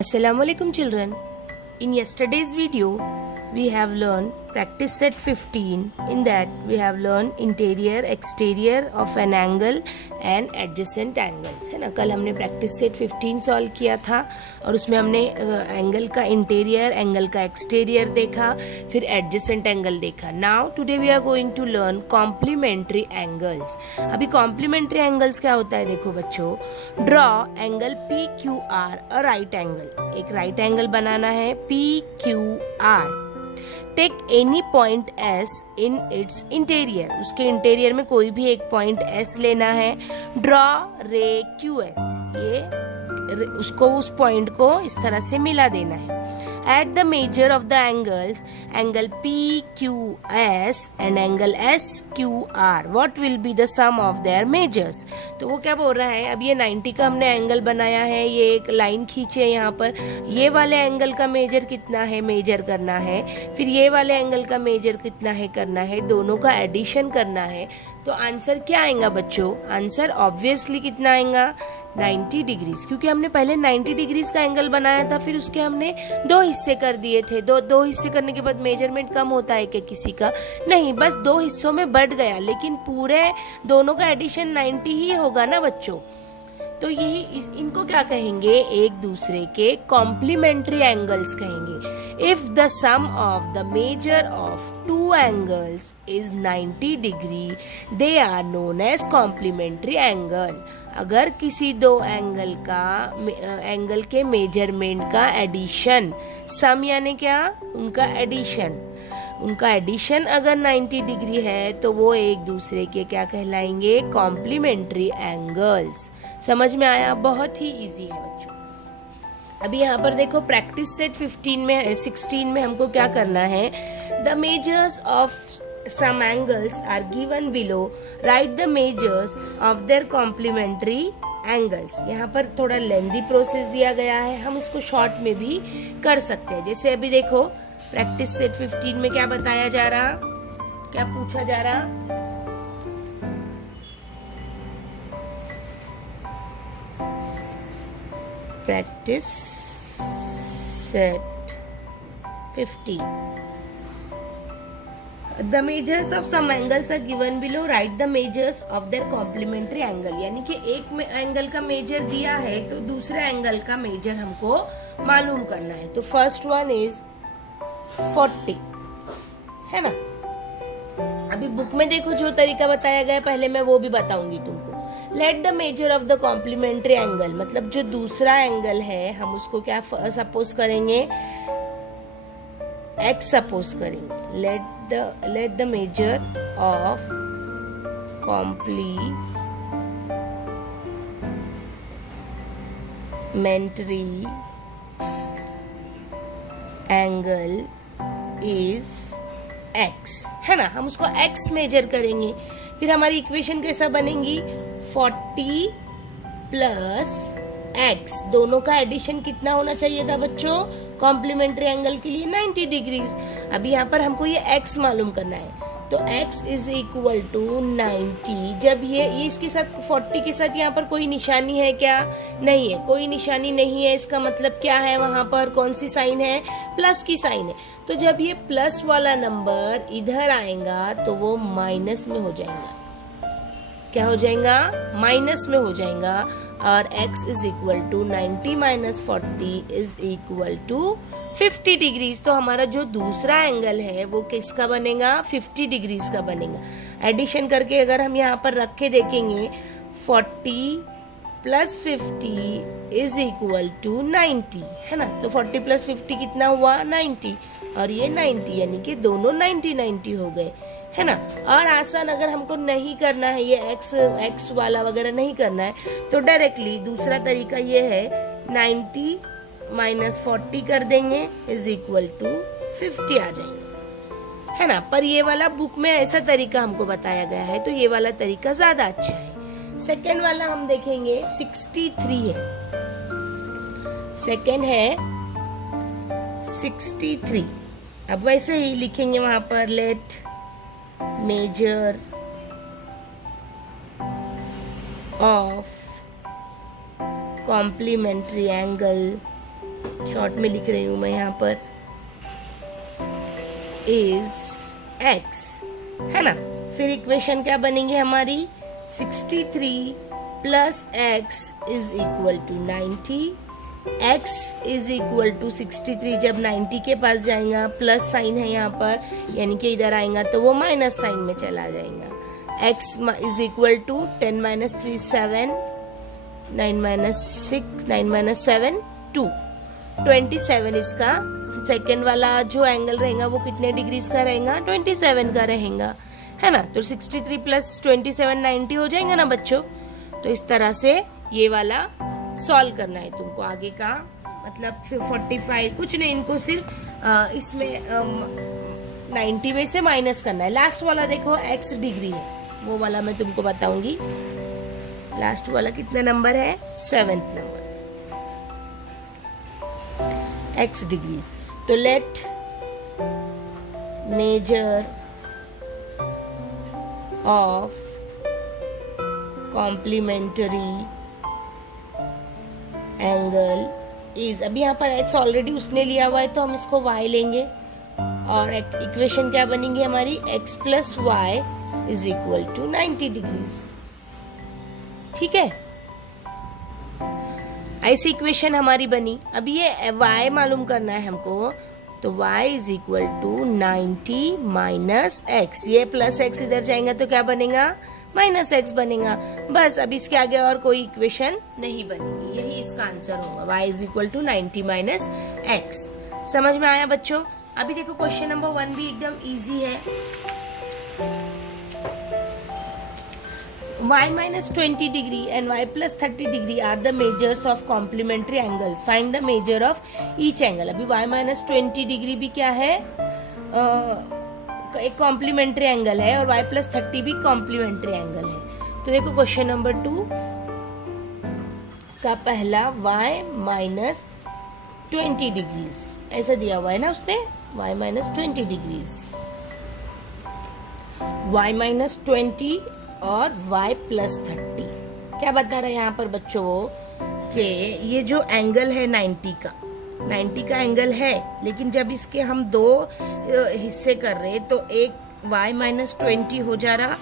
Assalamualaikum children. In yesterday's video we have learned practice set 15. In that we have learned interior exterior of an angle and adjacent angles, है ना। कल हमने practice set 15 solve किया था और उसमें हमने एंगल का इंटीरियर एंगल का एक्सटीरियर देखा, फिर एडजेसेंट एंगल देखा। Now today we are going to learn complementary angles. अभी कॉम्प्लीमेंट्री एंगल्स क्या होता है, देखो बच्चों, draw angle P Q R a right angle. एक राइट एंगल बनाना है P Q R. Take any point S in its interior, उसके इंटीरियर में कोई भी एक पॉइंट एस लेना है। ड्रॉ रे क्यू एस, ये उसको उस पॉइंट को इस तरह से मिला देना है। At the measure of the angles, angle P Q S and angle S Q R, what will be the sum of their measures. तो वो क्या बोल रहा है, अब ये 90 का हमने एंगल बनाया है, ये एक लाइन खींचे यहाँ पर, ये वाले एंगल का मेजर कितना है, मेजर करना है। फिर ये वाले एंगल का मेजर कितना है, करना है। दोनों का एडिशन करना है। तो आंसर क्या आएगा बच्चों, आंसर ऑब्वियसली कितना आएगा, 90 डिग्रीज, क्योंकि हमने पहले 90 डिग्रीज का एंगल बनाया था, फिर उसके हमने दो हिस्से कर दिए थे। दो हिस्से करने के बाद मेजरमेंट कम होता है क्या किसी का, नहीं, बस दो हिस्सों में बढ़ गया, लेकिन पूरे दोनों का एडिशन 90 ही होगा ना बच्चों। तो यही इनको क्या कहेंगे, एक दूसरे के कॉम्प्लीमेंट्री एंगल्स कहेंगे। If the sum of the measure of two angles is 90 degree, they are known as complementary angle. अगर किसी दो एंगल के मेजरमेंट का एडिशन, सम यानी क्या, उनका एडिशन अगर 90 डिग्री है तो वो एक दूसरे के क्या कहलाएंगे, कॉम्प्लीमेंट्री एंगल्स। समझ में आया, बहुत ही इजी है बच्चों। अभी यहाँ पर देखो प्रैक्टिस सेट 16 में हमको क्या करना है, the measures of some angles are given below, write the measures of their complementary angles। यहाँ पर थोड़ा लेंथी प्रोसेस दिया गया है, हम इसको शॉर्ट में भी कर सकते हैं। जैसे अभी देखो प्रैक्टिस सेट 15 में क्या बताया जा रहा, क्या पूछा जा रहा, practice set 15, The measures of some angles are given below, write the measures of their complementary angle। यानी कि एक एंगल का मेजर दिया है तो दूसरे एंगल का मेजर हमको मालूम करना है। तो फर्स्ट वन इज 40, है ना। अभी बुक में देखो जो तरीका बताया गया पहले मैं वो भी बताऊंगी तुमको। Let the measure of the complementary angle, मतलब जो दूसरा एंगल है हम उसको क्या सपोज करेंगे, x सपोज करेंगे। let the measure of complementary angle is x, है ना। हम उसको x मेजर करेंगे, फिर हमारी इक्वेशन कैसा बनेगी, 40 प्लस x, दोनों का एडिशन कितना होना चाहिए था बच्चों, कॉम्प्लीमेंट्री एंगल के लिए 90 डिग्रीज। अभी यहाँ पर हमको ये x मालूम करना है, तो x इज इक्वल टू 90। जब ये इसके साथ 40 के साथ यहाँ पर कोई निशानी है क्या, नहीं है, कोई निशानी नहीं है। इसका मतलब क्या है, वहां पर कौन सी साइन है, प्लस की साइन है। तो जब ये प्लस वाला नंबर इधर आएगा तो वो माइनस में हो जाएगा, क्या हो जाएगा, माइनस में हो जाएगा। और x is equal to 90 minus 40 is equal to 50 degrees. तो हमारा जो दूसरा एंगल है वो किसका बनेगा, 50 डिग्रीज का बनेगा। एडिशन करके अगर हम यहाँ पर रख के देखेंगे, 40 प्लस 50 इज इक्वल टू 90, है ना। तो 40 प्लस 50 कितना हुआ, 90, और ये 90, यानी कि दोनों 90 हो गए, है ना। और आसान अगर हमको नहीं करना है, ये x वाला वगैरह नहीं करना है, तो डायरेक्टली दूसरा तरीका ये है, 90 माइनस 40 कर देंगे इज इक्वल टू 50 आ जाएंगे, है ना। पर ये वाला बुक में ऐसा तरीका हमको बताया गया है, तो ये वाला तरीका ज्यादा अच्छा है। सेकेंड वाला हम देखेंगे 63 है, सेकेंड है 63। अब वैसे ही लिखेंगे वहां पर, let measure of complementary angle short में लिख रही हूं मैं यहाँ पर, इज x, है ना। फिर इक्वेशन क्या बनेगी हमारी, 63 plus x is equal to 90। x is equal to 63 जब 90 के पास जाएगा, प्लस साइन है यहाँ पर, यानी कि इधर आएगा तो वो माइनस साइन में चला जाएगा। x is equal to 10 minus 3 7, 9 minus 6, 9 minus 7 2, 27 इसका सेकेंड वाला जो एंगल रहेगा वो कितने डिग्रीज का रहेगा, 27 का रहेगा, है ना। तो 63 प्लस 27 90 हो जाएगा ना बच्चों। तो इस तरह से ये वाला सॉल्व करना है तुमको। आगे का मतलब 45 कुछ नहीं, इनको सिर्फ इसमें 90 में से माइनस करना है। लास्ट वाला देखो x डिग्री है, वो वाला मैं तुमको बताऊंगी। लास्ट वाला कितना नंबर है, 7th नंबर, x डिग्रीज। तो let measure of complementary angle is, अभी यहाँ पर x ऑलरेडी उसने लिया हुआ है तो हम इसको y लेंगे, और इक्वेशन क्या बनेगी हमारी, x plus Y is equal to 90 degrees. ठीक है, ऐसी इक्वेशन हमारी बनी। अब ये y मालूम करना है हमको, तो y is equal to 90 minus x, ये प्लस x इधर जाएगा तो क्या बनेगा, माइनस x बनेगा। बस अब इसके आगे और कोई इक्वेशन नहीं बनेगी, यही इसका आंसर होगा, y is equal to 90 minus x। समझ में आया बच्चों। अभी देखो क्वेश्चन नंबर 1 भी एकदम इजी है। y minus 20 degree and y plus 30 degree are the measures of complementary angles. Find the measure of each angle. अभी y minus 20 degree भी क्या है, एक कॉम्प्लीमेंट्री एंगल है, और y plus 30 भी कॉम्प्लीमेंट्री एंगल है। तो देखो क्वेश्चन नंबर 2 का पहला y minus 20 डिग्रीज ऐसा दिया हुआ है ना उसने, y minus 20 degrees, y minus 20 और y प्लस 30। क्या बता रहा है यहाँ पर बच्चों कि ये जो एंगल है 90 का एंगल है, लेकिन जब इसके हम दो हिस्से कर रहे तो एक y माइनस 20 हो जा रहा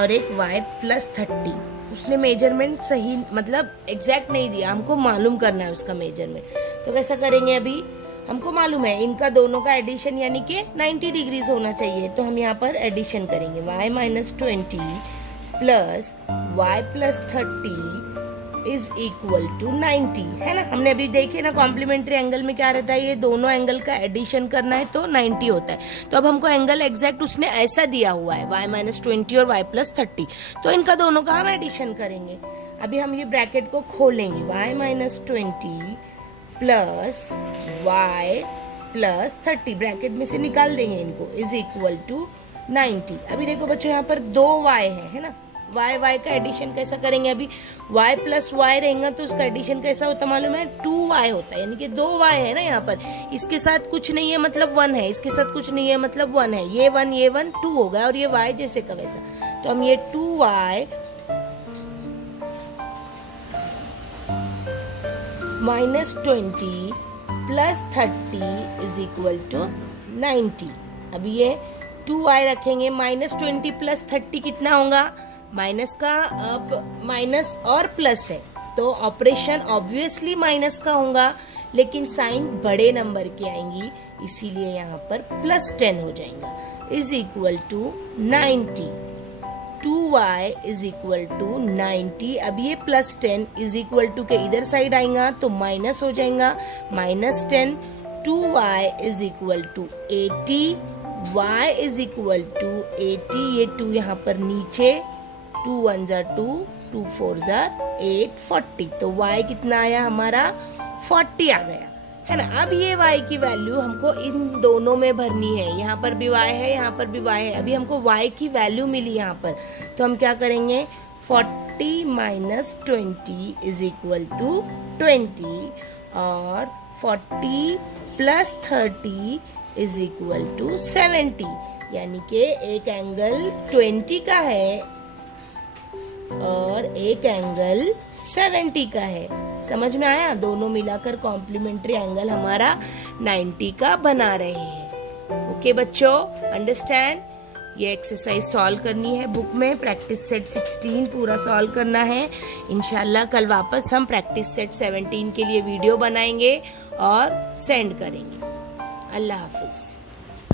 और एक y प्लस 30। उसने मेजरमेंट सही मतलब एग्जैक्ट नहीं दिया, हमको मालूम करना है उसका मेजरमेंट। तो कैसा करेंगे, अभी हमको मालूम है इनका दोनों का एडिशन यानी कि 90 डिग्रीज होना चाहिए, तो हम यहाँ पर एडिशन करेंगे y minus 20 plus y plus 30 is equal to 90, है ना। हमने अभी देखे ना कॉम्प्लीमेंट्री एंगल में क्या रहता है, ये दोनों एंगल का एडिशन करना है तो 90 होता है। तो अब हमको एंगल एग्जैक्ट उसने ऐसा दिया हुआ है y माइनस 20 और y प्लस 30, तो इनका दोनों का हम एडिशन करेंगे। अभी हम ये ब्रैकेट को खोलेंगे, y minus 20 plus y plus 30 bracket में से निकाल देंगे इनको, इज इक्वल टू 90। अभी देखो बच्चों यहाँ पर दो y है ना, y का एडिशन कैसा करेंगे, अभी y प्लस वाई रहेगा तो उसका एडिशन कैसा होता मालूम है, 2y होता है, यानी कि 2y है ना यहाँ पर, इसके साथ कुछ नहीं है मतलब 1 है, इसके साथ कुछ नहीं है मतलब 1 है, ये 1 2 होगा और ये y जैसे का वैसा। तो हम ये 2y minus 20 plus 30 is equal to 90। अब ये 2y रखेंगे, माइनस 20 प्लस 30 कितना होगा, माइनस का माइनस और प्लस है तो ऑपरेशन ऑब्वियसली माइनस का होगा, लेकिन साइन बड़े नंबर की आएंगी, इसीलिए यहाँ पर प्लस 10 हो जाएगा, is equal to 90। 2y is equal to 90। अब ये प्लस 10 इज इक्वल टू के इधर साइड आएगा तो माइनस हो जाएगा, minus 10। 2y is equal to 80, y is equal to 80, ये 2 यहाँ पर नीचे, 2 1 जा 2, 2 4 जा 8, 40। तो y कितना आया हमारा, 40 आ गया, है ना। अब ये y की वैल्यू हमको इन दोनों में भरनी है, यहाँ पर भी y है, यहाँ पर भी y है। अभी हमको y की वैल्यू मिली यहाँ पर, तो हम क्या करेंगे, 40 माइनस 20 इज इक्वल टू 20 और 40 प्लस 30 इज इक्वल टू 70, यानी कि एक एंगल 20 का है और एक एंगल 70 का है। समझ में आया? दोनों मिलाकर कॉम्प्लीमेंट्री एंगल हमारा 90 का बना रहे हैं। ओके बच्चों, अंडरस्टैंड? ये एक्सरसाइज सॉल्व करनी है बुक में, प्रैक्टिस सेट 16 पूरा सॉल्व करना है। इंशाल्लाह कल वापस हम प्रैक्टिस सेट 17 के लिए वीडियो बनाएंगे और सेंड करेंगे। अल्लाह हाफिज।